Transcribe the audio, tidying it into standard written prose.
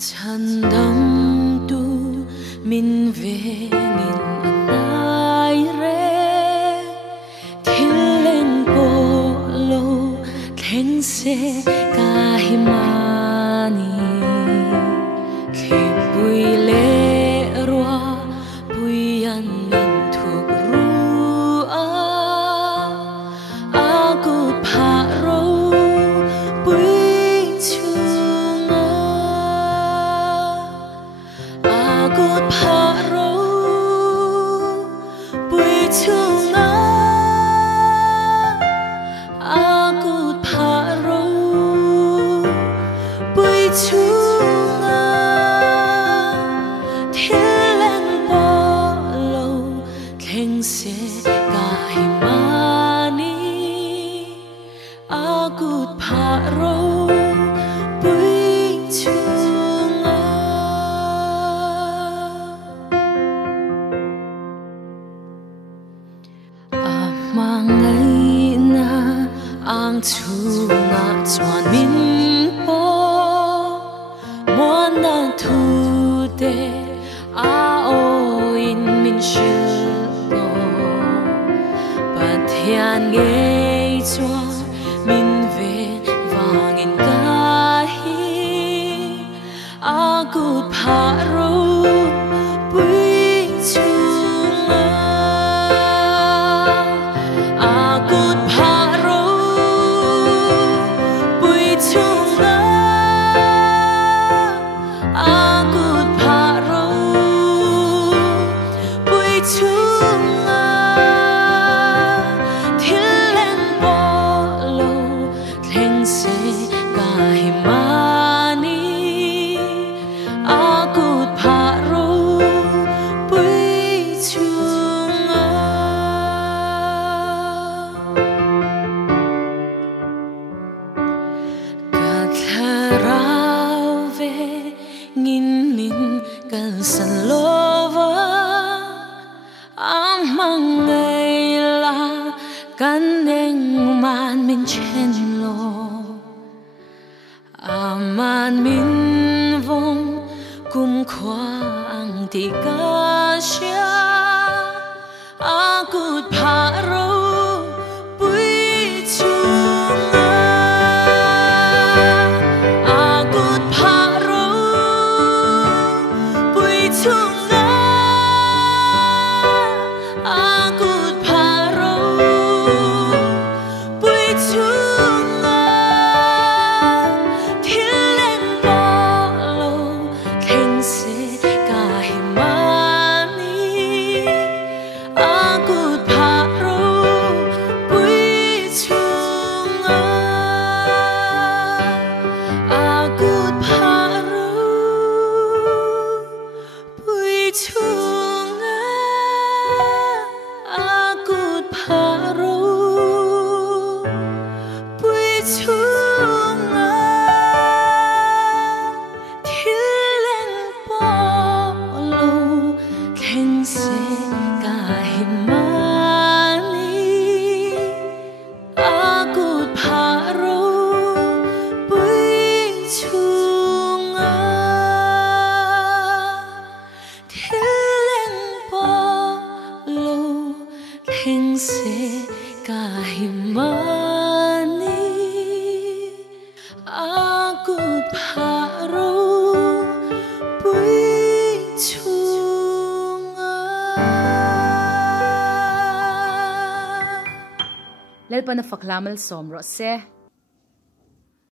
Chân đâm tu min về nghìn anai re thiên lên bộ lô khen se kahimani khi bùi lệ roa bùi an min thuộc rua aku pharo bùi chunga aku pharo bùi chunga aku pharo bùi chunga thiên lên bỏ lâu khen se kahimani aku pharo bùi chunga mangai na ang chunga chuan min po mon na thu de a o in min shil go pathian ge chuan min ve wangin ka hi aku pharo bùi chunga aku pharo bùi chunga aku pharo bùi chunga thiên lên bỏ lâu khen se kahimani aku pharo bùi chunga rao về nghìn min cần sân lova ang mang ngày là căn neng man min chen lo man min vong kum khoang thì ca sia aku pharo bùi chunga aku pharo bùi chunga aku pharo bùi chunga thiên lên bỏ lâu khen se kahimani aku pharo bùi chunga aku pharo bùi chunga aku pharo bùi chunga thiên lên bỏ lâu khen se kahimani aku pharo bùi chunga thiên lên bỏ lâu khen se kahimani aku pharo bùi chunga lelpan na faklamal som ro se